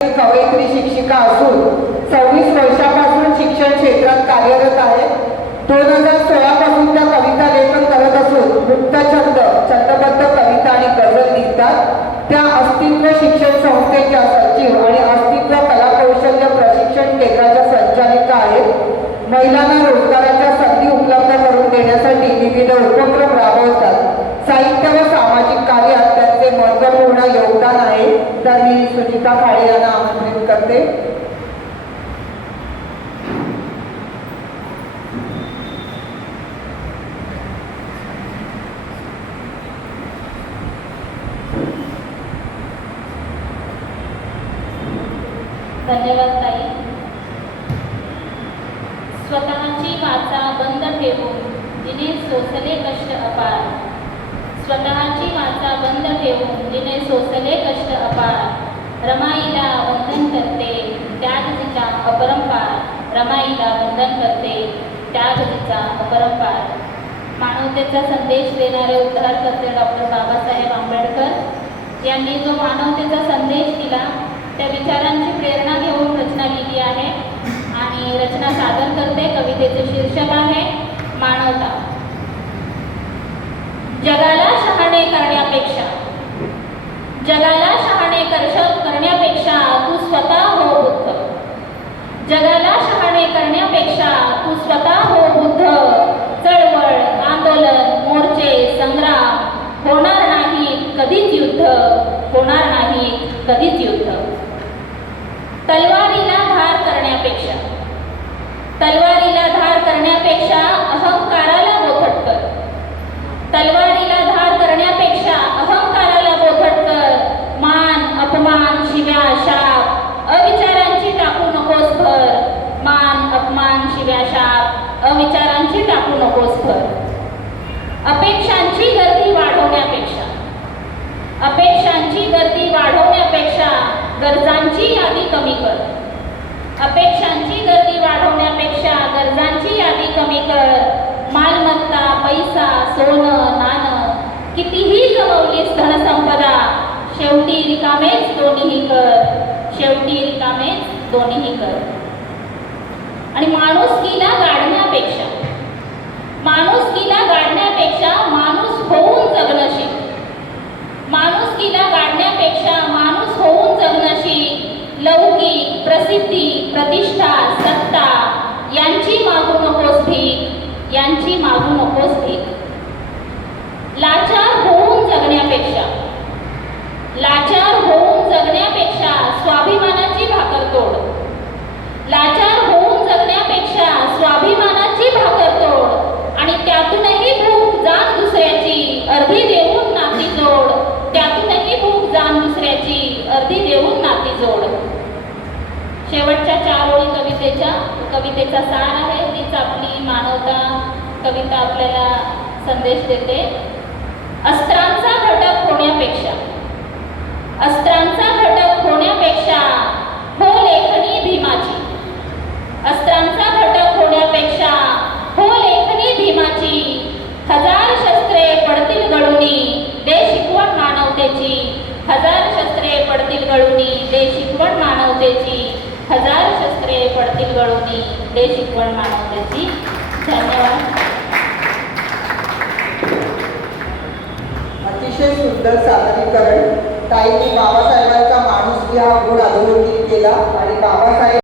कवयित्री शिक्षिका असून 26 वर्षापासून शिक्षण क्षेत्रात कार्यरत आहे. 2016 पासून त्या कविता लेखन करत असून मुक्तछंद, छंदबद्ध कविता आणि गझल लिहितात. त्या अस्तित्व शिक्षण संस्थेच्या सचिव आणि अस्तित्व कलाकौशल्य प्रशिक्षण केंद्राच्या संचालिका आहेत. महिलांना रोजगाराच्या संधी उपलब्ध करून देण्यासाठी विविध उपक्रम राबवतात. साहित्य व सामाजिक कार्यात त्यांचे महत्त्वपूर्ण योगदान आहे. तर मी सुचिता फाळे यांना आमंत्रित करते. धन्यवाद ताई. स्वतःची वाचा बंद ठेवून जिने सोसले कष्ट अपार, स्वतःची वाचा बंद ठेवून जिने सोसले कष्ट अपार, रमाईला वंदन करते त्याग तिचा अपरंपार, रमाईला वंदन करते त्याग तिचा अपरंपार. मानवतेचा संदेश देणारे उद्धारकर्ते डॉक्टर बाबासाहेब आंबेडकर यांनी जो मानवतेचा संदेश दिला त्या विचारांची प्रेरणा घेऊन रचना लिहिली आहे आणि रचना सादर करते. कवितेचे शीर्षक आहे मानवता. जगाला शहाणे करण्यापेक्षा, जगाला शहाणे करण्यापेक्षा तू स्वतः हो बुद्ध, जगाला शहाणे करण्यापेक्षा तू स्वतः हो बुद्ध. चळवळ, आंदोलन, मोर्चे, संग्राम होणार नाही कधीच युद्ध, होणार नाही कधीच युद्ध. तलवारीला धार करण्यापेक्षा, तलवारीला धार करण्यापेक्षा अहंकाराला बोथट कर, तलवारीला धार करण्यापेक्षा अहंकाराला बोथट कर. मान, अपमान, शिव्या, शाप अविचारांची टाकू नकोस भर, मान, अपमान, शिव्या, शाप अविचारांची टाकू नकोस भर. अपेक्षांची गर्दी वाढवण्यापेक्षा, अपेक्षांची गर्दी वाढवण्यापेक्षा गरजांची यादी कमी कर, अपेक्षांची गर्दी वाढवण्यापेक्षा गरजांची यादी कमी कर. मालमत्ता, पैसा, सोनं, नाणं कितीही जमवलीस धनसंपदा, शेवटी रिकामेच दोन्हीही कर, शेवटी रिकामेच दोन्हीही कर. आणि माणुसकीला गाडण्यापेक्षा, माणुसकीला गाडण्यापेक्षा माणूस होऊन जगणं शिक, माणुसकीला गाडण्यापेक्षा माणूस होऊन जगणं शिक. लौकिक, प्रसिद्धी, प्रतिष्ठा, सत्ता यांची मागू नकोस भीक, यांची मागू नकोस भीक. लाचार होऊन जगण्यापेक्षा, लाचार होऊन जगण्यापेक्षा स्वाभिमानाची भाकर तोड, लाचार होऊन जगण्यापेक्षा स्वाभिमानाची भाकर तोड. आणि त्यातूनही भूक जाण दुसऱ्याची अर्धी देऊन नाती जोड, त्यातूनही भूक जाण दुसऱ्याची अर्धी देऊन नाती जोड. शेवटच्या 4 ओळी कवितेचा सार आहे. तीच आपली मानवता कविता आपल्याला संदेश देते. अस्त्रांचा घटक होण्यापेक्षा, अस्त्रांचा घटक होण्यापेक्षा हो लेखनी भीमाची, अस्त्रांचा घटक होण्यापेक्षा हो लेखनी भीमाची. 1000 शस्त्रे पडतील गळुनी दे शिकवण मानवतेची, 1000 शस्त्रे पडतील गळुनी दे शिकवण मानवतेची, 1000 शस्त्रे पडतील गळुनी दे शिकवण मानवतेची. धन्यवाद. अतिशय सुंदर सादरीकरण. ताईंनी बाबासाहेबांचा माणुसकी हा गुण अधोरेखित केला आणि बाबासाहेब